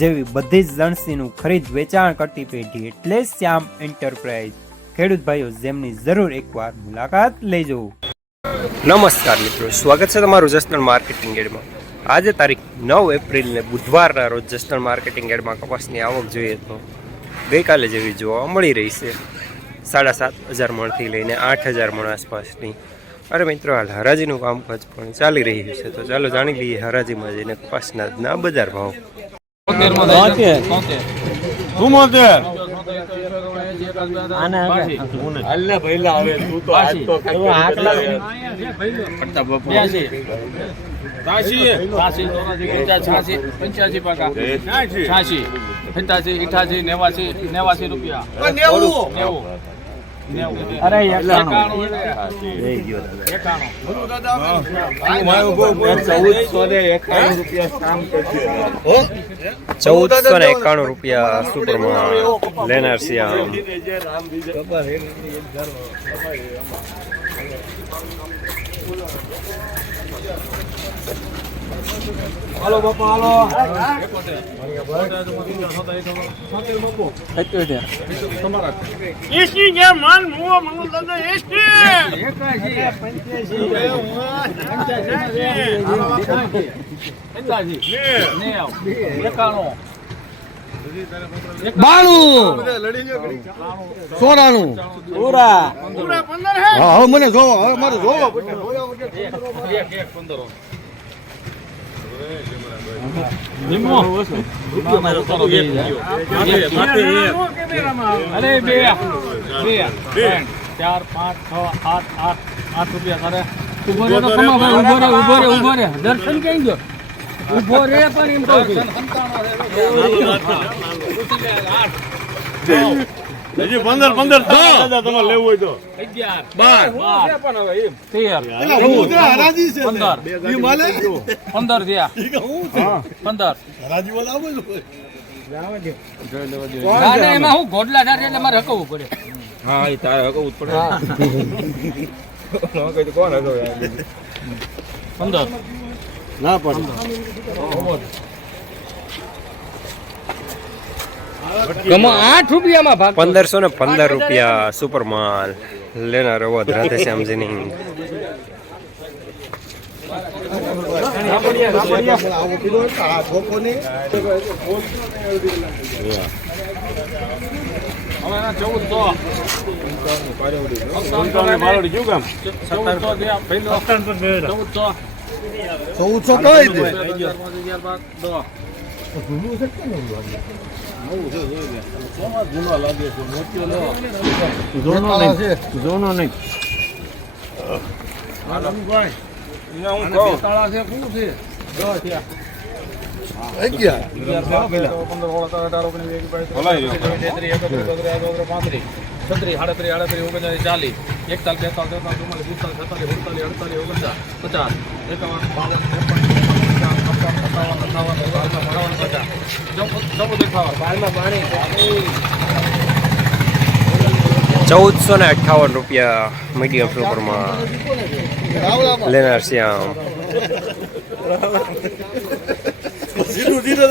જેવી બધી જ લણસીનું ખરીદ વેચાણ કરતી પેઢી એટલે શ્યામ એન્ટરપ્રાઇઝ. ખેડૂત ભાઈઓ, જેમની જરૂર એકવાર મુલાકાત લેજો. નમસ્કાર મિત્રો, સ્વાગત છે તમારું જસનલ માર્કેટિંગ એડમાં. આજે તારીખ નવ એપ્રિલને બુધવારના રોજ જસનલ માર્કેટિંગ એડમાં કપાસની આવક જોઈએ તો ગઈકાલે જેવી જોવા મળી રહી છે. સાડા સાત હજાર મણથી લઈને આઠ હજાર મણ આસપાસની. અરે મિત્રો, હાલ હરાજીનું કામકાજ પણ ચાલી રહ્યું છે, તો ચાલો જાણી લઈએ હરાજીમાં જઈને કપાસના બજાર ભાવ. છ્યાસી પંચ્યાસી નેવાસી નેવાસી રૂપિયા. નેવું નેવું. અરે એકાણું રૂપિયા સુપરમાં લેનાર સિયામ હાલો બાપા હાલો. એસી જે મન મુઓ મંગલ દાદા એસી બાણું સોનાનું પૂરા પંદર મને જોવો હવે મારે જોવો અરે બે બે ચાર પાંચ છ આઠ આઠ આઠ રૂપિયા કરે ઊભો રે તો કમા ભાઈ ઊભો રે ઊભો રે ઊભો રે દર્શન ક્યાં ગયો ઊભો રે પણ એમ કહું છું હજી પંદર પંદર દાદા તમારે લેવું હોય તો. અગિયાર. બાર. બાર. તેર. હું તો હરાજી છે પંદર. પંદર થયા. પંદર. હરાજી વાળા આવે ના, ના, એમાં હું ગોડલા એટલે મારે હકવવું પડે. પંદર. ના પણ આઠ રૂપિયામાં ભાગ પંદરસો ને પંદર રૂપિયા સુપર માલ લેનાર આવો કીધો આ છોકરોને ચૌદસો ચૌદસો ચૌદસો ચૌદસો કઈ દે જોનો છે જોનો નહીં છત્રીસ સાડત્રીસ આડત્રીસ ઓગણચાલીસ ચાલીસ એકતાલીસ બેતાલીસ તેતાલીસ ચુમ્માલીસ પિસ્તાલીસ છેતાલીસ અડતાલીસ ઓગણચાસ પચાસ, એકાવન, બાવન, ત્રેપન અઠાવન અઠાવન પાણી ચૌદસો ને અઠ્ઠાવન રૂપિયા મીડિયમ સુપરમાં લેનાર શ્યામ ધીરું ધીરે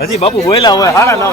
હજી બાપુ બોયલા હોય હારા ના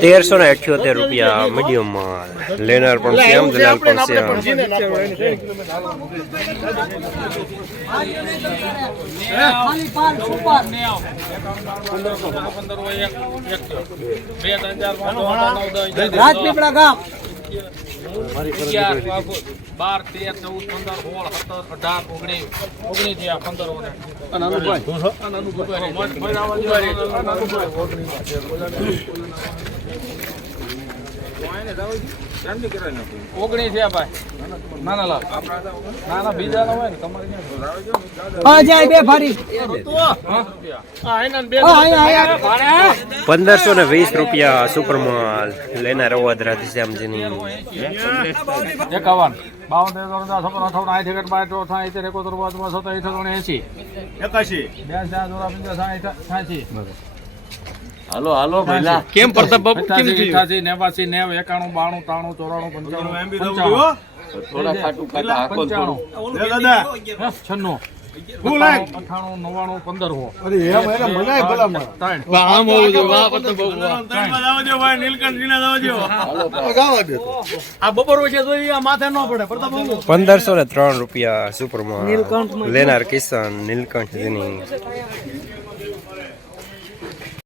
તેરસો ને અઠ્યોતેર રૂપિયા મીડિયમ લેનાર પણ શ્યામ દલાલ પણ શ્યામ રાજપીપળા ગામ. અગિયાર બાર, તેર ચૌદ પંદર સોળ સત્તર અઢાર ઓગણીસ ઓગણીસ થયા પંદર ઓગણીસ. ઓગણીસ છે ભાઈ. ના ના લાવ ના? ના બીજા ના હોય ને તમારે પંદરસો ને વીસ રૂપિયા સુપર માલ લેનાર અવાજ રાધેશ્યામજીની. એકાવન. બાવન તેર છપ્પન અઠાવન આઠ એકસઠ બાર સાઠ સિત્તેર એકોતેર બાર સત્તર અઠાવન એસી એકાશી. બે ચાર ચોરા પંચાસ સાઠ. છ્યાસી હાલો હાલો ભાઈલા. કેમ પ્રતાપ બાપુ કેમ અઠાસી નેવાસી નેવ એકાણું બાણું ત્રાણું ચોરાણું પંચાણું પંચાણું. થોડા ખાટું ખાટા હાકો તો લે દાદા. હે, છન્નું. હું લાય? અઠાણું નવ્વાણું પંદર હો અરે એમ એને મનાય ભલામણ ત્રણ આમ હોવું જોઈએ. વાહ પતંગ બહુ ત્રણમાં જાવ જો ભાઈ નીલકંઠ જીના જાવ જો ગાવા દે આ બપોર વચ્ચે તો આ માથે ન પડે. પ્રતાપ બાપુ. પંદરસો ને ત્રણ રૂપિયા સુપર લેનાર કિશન નીલકંઠજીની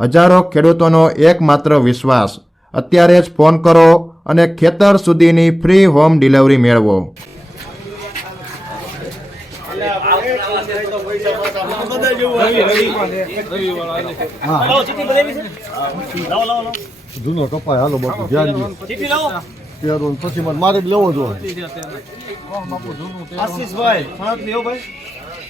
હજારો ખેડૂતોનો એકમાત્ર વિશ્વાસ. અત્યારે જ ફોન કરો અને ખેતર સુધીની ફ્રી હોમ ડિલિવરી મેળવો. જૂનો કપાય હાલો બાપુ ધ્યાન પછી મારે લેવો જોઈએ આશીષભાઈ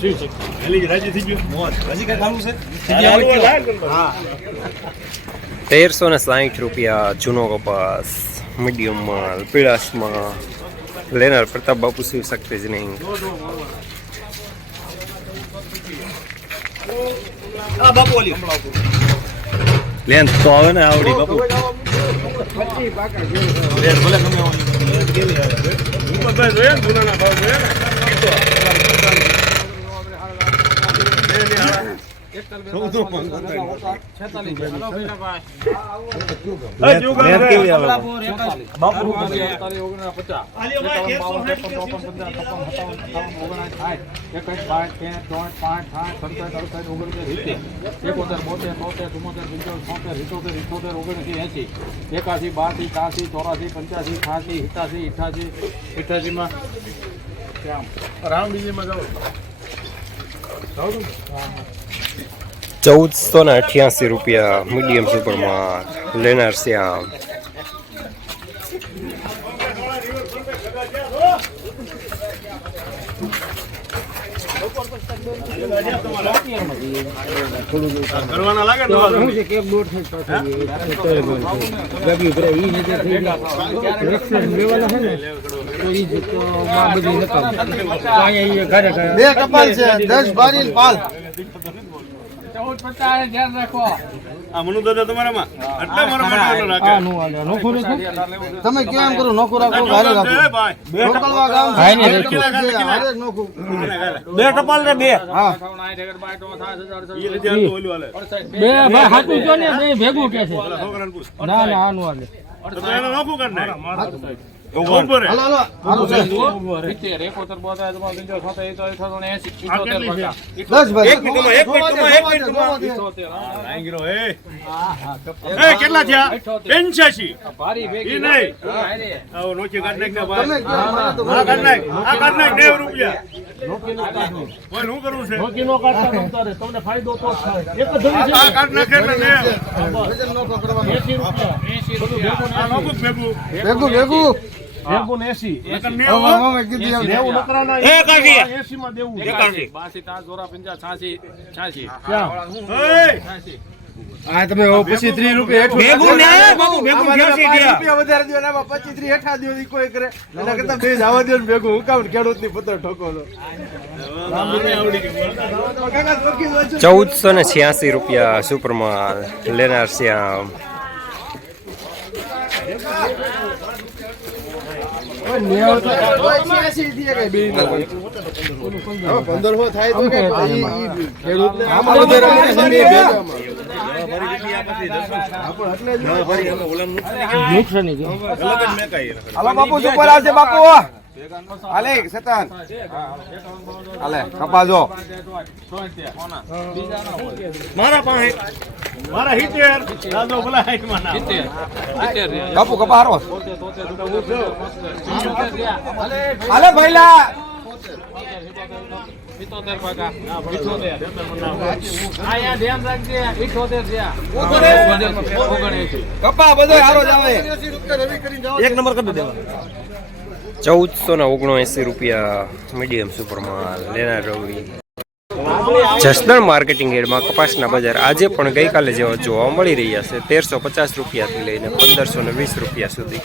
શું છે એલી રાજી થઈ ગયું હજી કઈ ખાવું છે હાલવું હોય લાય ને ભાઈ. તેરસો ને સાહીઠ રૂપિયા જૂનો કપાસ મીડિયમ માલ પીળાશમાં લેનાર પ્રતાપ બાપુ શિવ શક્તિ જ નહીં લેન તો આવે ને આવડી બાપુ. ઉપર ભાઈ જોઈએ ને જૂનાના ભાવ જોઈએ ને એ જો ગામ છે. એકાસી બાસી ત્યાસી ચોરાસી પંચ્યાસી છાસી સિત્યાસી ઇઠાસી ઇઠાસીમાં રામડીજીમાં જાઓ. ચૌદસો ને અઠ્યાસી રૂપિયા મીડિયમ સુપરમાં લેનાર શ્યામ કરવાના લાગે ને તો બે કપાલ છે દસ બારી પાલ. ચૌદ પચાસ ધ્યાન રાખો. આ મનુ દાદા તમારામાં? એટલે મારા માટે ઓલો રાખે. તમે કેમ કરો નોકર રાખો ઘરે રાખો. ભાઈ. લોકલવા ગામ છે. ને રાખો. હારે જ બે ટપાલ ને બે. હા. બે ભાઈ હાટું જો ને બે ભેગું કે છે. ના ના આનું હાલે. તો તો એને નોખું કરી નાખ. કેટલી થયા? પંચ્યાસી. ભેગી મારે તો કાઢ નાખ, નેવું છે? નેવ. એંસી. બાસી. આ તમે પછી ત્રીસ રૂપિયા ભેગું. ને, ભેગું? રૂપિયા વધારે દ્યો ને પચીસ ત્રીસ હેઠા દ્યો કોઈ કરે. એના કરતા બે જવા દ્યો ને ભેગું. હું ખેડૂત ખેડૂતની પત્ર ઠોકો છો છે. ચૌદસો ને છ્યાસી રૂપિયા સુપરમાં લેનાર શ્યામ પંદરસો થાય તો. હાલો બાપુ ઉપર આવશે બાપુ હાલે સતાન હાલે કપાજો મારા પાસે મારા હિતેર દાદો બોલા હાઈટમાં ના હિતેર રહ્યા. કપારો. હાલે ભઈલા પાકા. ધ્યાન રાખજે. કપા બધો હારો જ આવે એક નંબર કરી દેવા ચૌદસો ને ઓગણએંસી રૂપિયા મીડિયમ સુપરમાં લેનાર રવિ. જસદણ માર્કેટિંગ યાર્ડમાં કપાસના બજાર આજે પણ ગઈકાલે જેવા જોવા મળી રહ્યા છે. તેરસો પચાસ રૂપિયાથી લઈને પંદરસો ને વીસ રૂપિયા સુધી.